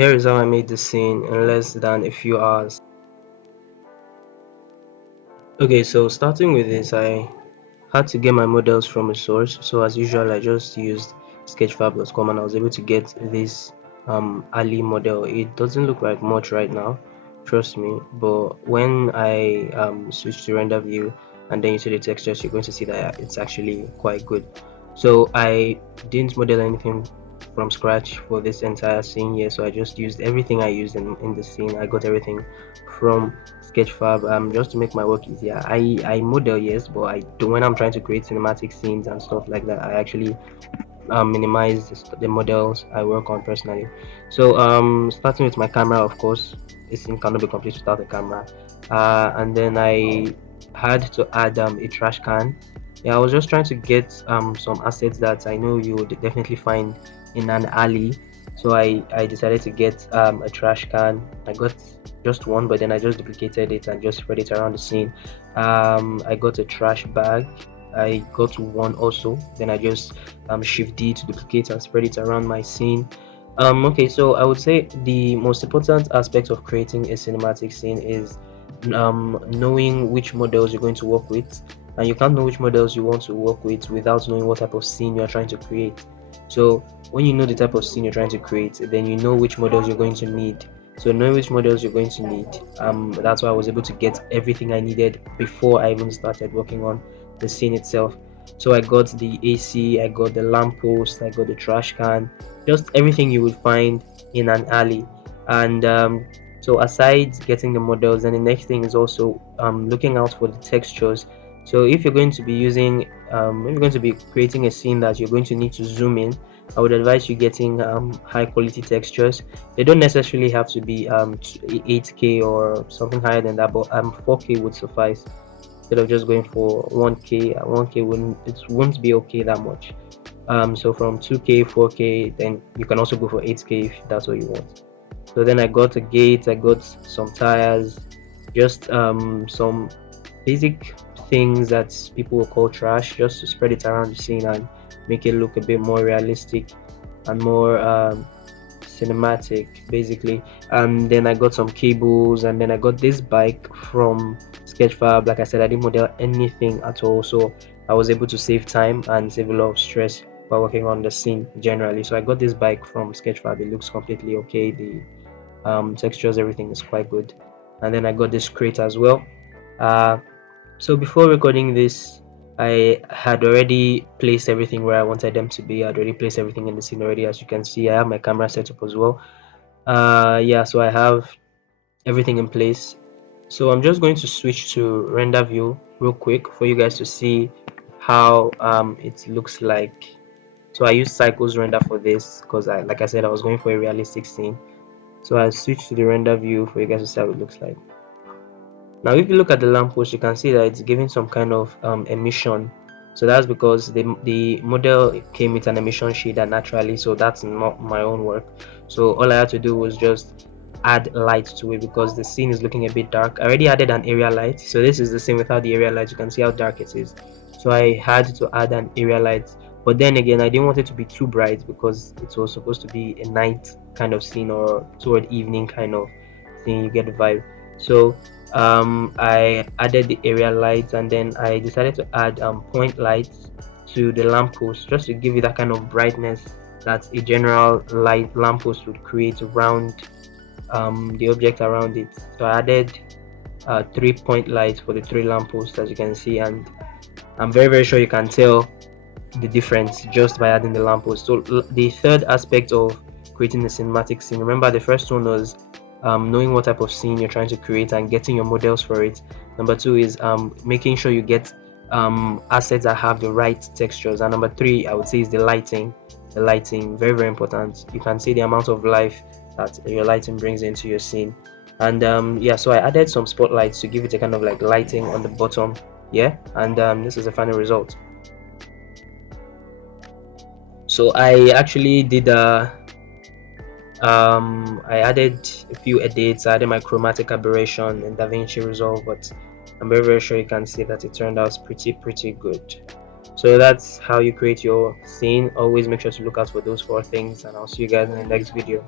Here is how I made the scene in less than a few hours. Okay, so starting with this, I had to get my models from a source. So as usual, I just used sketchfab.com and I was able to get this Ali model. It doesn't look like much right now, trust me, but when I switch to render view and then you see the textures, you're going to see that it's actually quite good. So I didn't model anything from scratch for this entire scene here, so I just used everything I used in the scene. I got everything from sketchfab just to make my work easier. I model, yes, but I do when I'm trying to create cinematic scenes and stuff like that, I actually minimize the models I work on personally. So starting with my camera, of course, this scene cannot be complete without a camera. And then I had to add a trash can. Yeah, I was just trying to get some assets that I know you would definitely find in an alley. So I decided to get a trash can. I got just one, but then I just duplicated it and just spread it around the scene. I got a trash bag. I got one also. Then I just shift D to duplicate and spread it around my scene. Okay, so I would say the most important aspect of creating a cinematic scene is knowing which models you're going to work with, and you can't know which models you want to work with without knowing what type of scene you're trying to create. So when you know the type of scene you're trying to create, then you know which models you're going to need. So knowing which models you're going to need, that's why I was able to get everything I needed before I even started working on the scene itself. So I got the AC, I got the lamppost, I got the trash can, just everything you would find in an alley. And so aside getting the models, and the next thing is also looking out for the textures. So if you're going to be using if you're going to be creating a scene that you're going to need to zoom in, I would advise you getting high quality textures. They don't necessarily have to be 8K or something higher than that, but 4K would suffice instead of just going for 1K. 1K won't be okay that much. So from 2K, 4K, then you can also go for 8K if that's what you want. So then I got a gate, I got some tires, just some basic things that people will call trash, just to spread it around the scene and make it look a bit more realistic and more cinematic, basically. And then I got some cables, and then I got this bike from sketchfab. Like I said, I didn't model anything at all, so I was able to save time and save a lot of stress while working on the scene generally. So I got this bike from sketchfab. It looks completely okay. The textures, everything is quite good. And then I got this crate as well. uh, so before recording this, I had already placed everything where I wanted them to be. I'd already placed everything in the scene already. As you can see, I have my camera set up as well. Yeah, so I have everything in place. So I'm just going to switch to render view real quick for you guys to see how it looks like. So I use cycles render for this because like I said, I was going for a realistic scene. So I switched to the render view for you guys to see how it looks like. Now if you look at the lamppost, you can see that it's giving some kind of emission. So that's because the model came with an emission shader naturally, so that's not my own work. So all I had to do was just add light to it because the scene is looking a bit dark. I already added an area light, so this is the same without the area light. You can see how dark it is. So I had to add an area light, but then again I didn't want it to be too bright because it was supposed to be a night kind of scene or toward evening kind of thing. You get the vibe. So I added the area lights, and then I decided to add point lights to the lamppost just to give it that kind of brightness that a general light lamppost would create around the object around it. So I added 3 point lights for the three lampposts, as you can see, and I'm very sure you can tell the difference just by adding the lamppost. So the third aspect of creating a cinematic scene, remember the first one was knowing what type of scene you're trying to create and getting your models for it. Number two is making sure you get assets that have the right textures, and number three I would say is the lighting. The lighting, very important. You can see the amount of life that your lighting brings into your scene. And yeah, so I added some spotlights to give it a kind of like lighting on the bottom. Yeah, and this is the final result. So I actually did I added a few edits. I added my chromatic aberration in DaVinci Resolve, but I'm very sure you can see that it turned out pretty good. So that's how you create your scene. Always make sure to look out for those four things, and I'll see you guys in the next video.